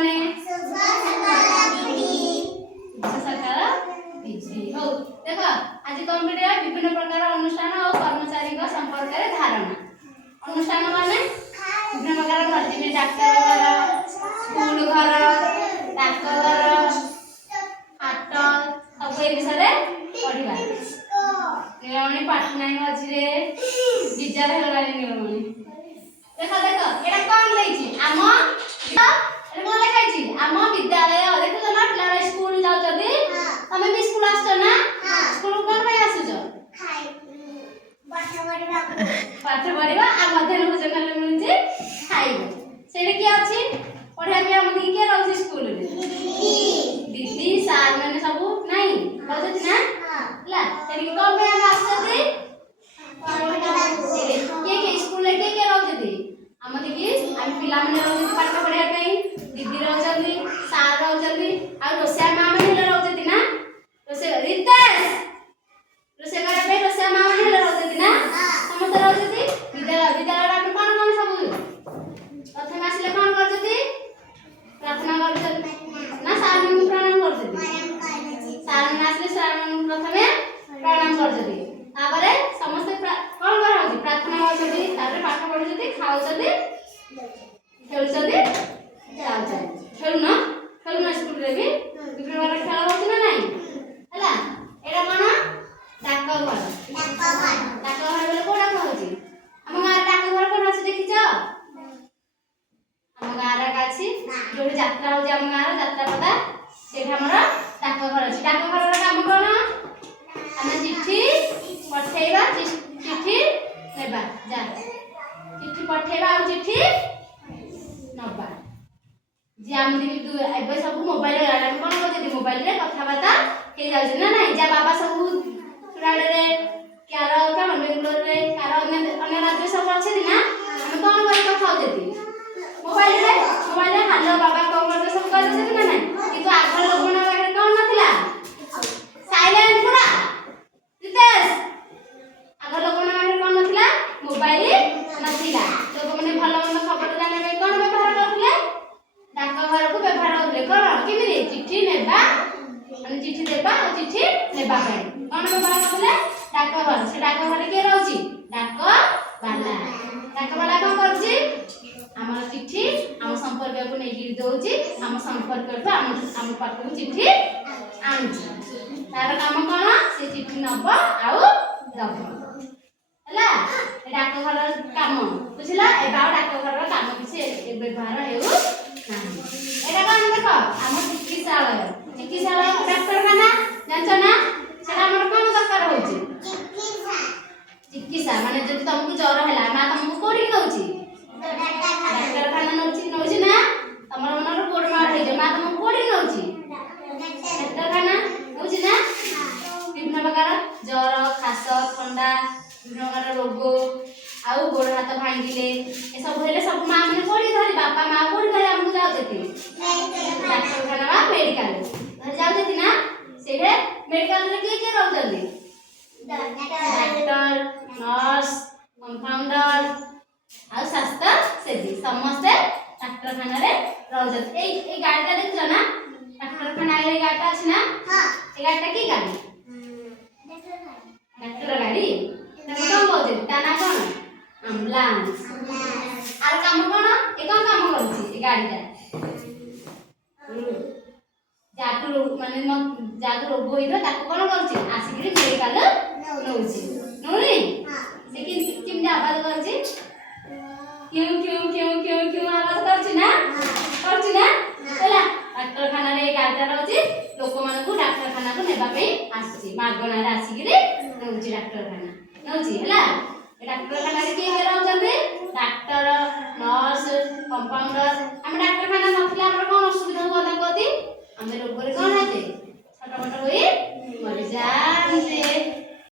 माने हो देख आज कौन पढ़िया विभिन्न प्रकार अनुष्ठान और कर्मचारी संपर्क में धारणा। अनुष्ठान माने विभिन्न प्रकार घर जमी डाक्तर घर स्कूल घर डाकघर हाट सब ए विषय पढ़ा। नीलमणि पाठ नहीं मझे विजार हो नीलमणि देख देख ये कौन लेछि आम कौन लिखाई आम विद्यालय देख ना पिला स्कूल जाऊ तमें भी स्कूल आस ना स्कूल कौन पे आसुच पाठ पढ़ा आ मध्याह्न भोजन मिलुचे खाइब से किए अच्छी पढ़ा आम किए रोचे स्कूल दीदी सार मैंने सब नहीं रोचे ना कौन पे आम आसते किए स्कूल किए रोचे आम देखिए आम पिला मैंने रोचे पाठ पढ़ा दीदी रोचे सार रोचे आ रोषिया माँ मैंने रोचे ना रोसे रितेश रोसे करे पे रोसे माँ मैंने रोचे ना समस्त रोचे विद्यालय विद्यालय आप कौन कौन सब प्रथम आसले कौन करते प्रार्थना करते ना सार मैंने प्रणाम करते सार मैंने आसले सार मैंने प्रथमे प्रणाम करते तापरे समस्त कौन करा होती प्रार्थना करते तापरे पाठ पढ़ुते खाउते खेलुते जाउते खेलुना खेलुना स्कूल रे भी विभिन्न प्रकार खेल होती ना नहीं हला एटा कोन डाकघर बोले कोडा कहउची हम गार डाकघर कोन अछि देखिछ हम गार गाछि जो यात्रा होती हम गार यात्रा पता सेठा हमर डाकघर अछि डाकघर रा काम कोन हम चिट्ठी पठेबा चिट्ठी नेबा जा चिट्ठी पठेबा आ चिट्ठी नबा जे हम देखि एबे सब मोबाइल रे कोन होते मोबाइल रे कथा बाता हे जाउछ ना नहीं जा बाबा सब सुराड़े रे क्यार का बेंगलोर रे कार अन्य राज्य सब अछि ना हम कोन कर कथा होते मोबाइल रे हेलो बाबा कोन करते सब कर छै ना नहीं किंतु आगर लोगना बारे कोन नथिला साइलेंट पूरा रितेश आगर लोगना बारे कोन नथिला मोबाइल नथिला लोग माने भलो भलो खबर जाने में कोन व्यवहार करथिले डाकघर को व्यवहार करथिले कोन किमिरे चिट्ठी नेबा माने चिट्ठी देबा और चिट्ठी नेबा पे कोन व्यवहार करथिले डाकघर से डाकघर के रहउची डाक वाला कोन करछि हमर चिट्ठी हम संपर्क को नै गिर दोछि हम संपर्क को हम पाख को चिट्ठी आनछि तार काम कोन से चिट्ठी नबा आउ दबा हला डाकघर काम बुझला एबा डाकघर काम किसी व्यवहार हेउ नाही एटा कोन देख हम चिकित्सालय डाक्तरखाना जानछ ना सेटा हमर कोन दरकार होछि चिकित्सा माने जदि तुमको ज्वर हैला ना तुमको कोडी नउछि डाक्तरखाना नउछि ना तमर मनर कोड मार हे जे मा तुमको कोडी नउछि डाक्तरखाना नउछि ना विभिन्न प्रकार ज्वर खास ठंडा विभिन्न प्रकार रोग आउ गोड़ हाथ भांगिले ए सब हेले सब मां माने कोडी धरि बापा मां कोडी धरि हमहु जाउते डाक्तरखाना बा मेडिकल धरि जाउते ना सेठे मेडिकल रे के रहउ जल्दी डॉक्टर नर्स कंपाउंडर आ स्वास्थ्य सेवी समस्त डाक्तरखाना रे रहउ जल्दी ए गाड़ीटा देखछ ना डाक्तरखाना रे गाड़ीटा अछि ना हां ए गाड़ीटा की गाड़ी डाक्टर गाड़ी कौन बोलते ताना कौन एम्बुलेंस आर काम कौन ए कौन काम करछि ए गाड़ीटा जातु माने जातु रोग होइदो ताको कौन करछि आसिकरी मेडिकल नउछि नउनी से किम आवाज करछि क्यों क्यों क्यों क्यों क्यों आवाज करछि ना हला डाक्तरखाना रे गाड़ीटा रहछि लोक मानकु डाक्तरखाना को नेबा पे आछि मागणा रे आसिकरी नउछि डाक्तरखाना नउछि हला डाक्तरखाना रे के रहउछन्ते डाक्टर नर्स कंपाउंडर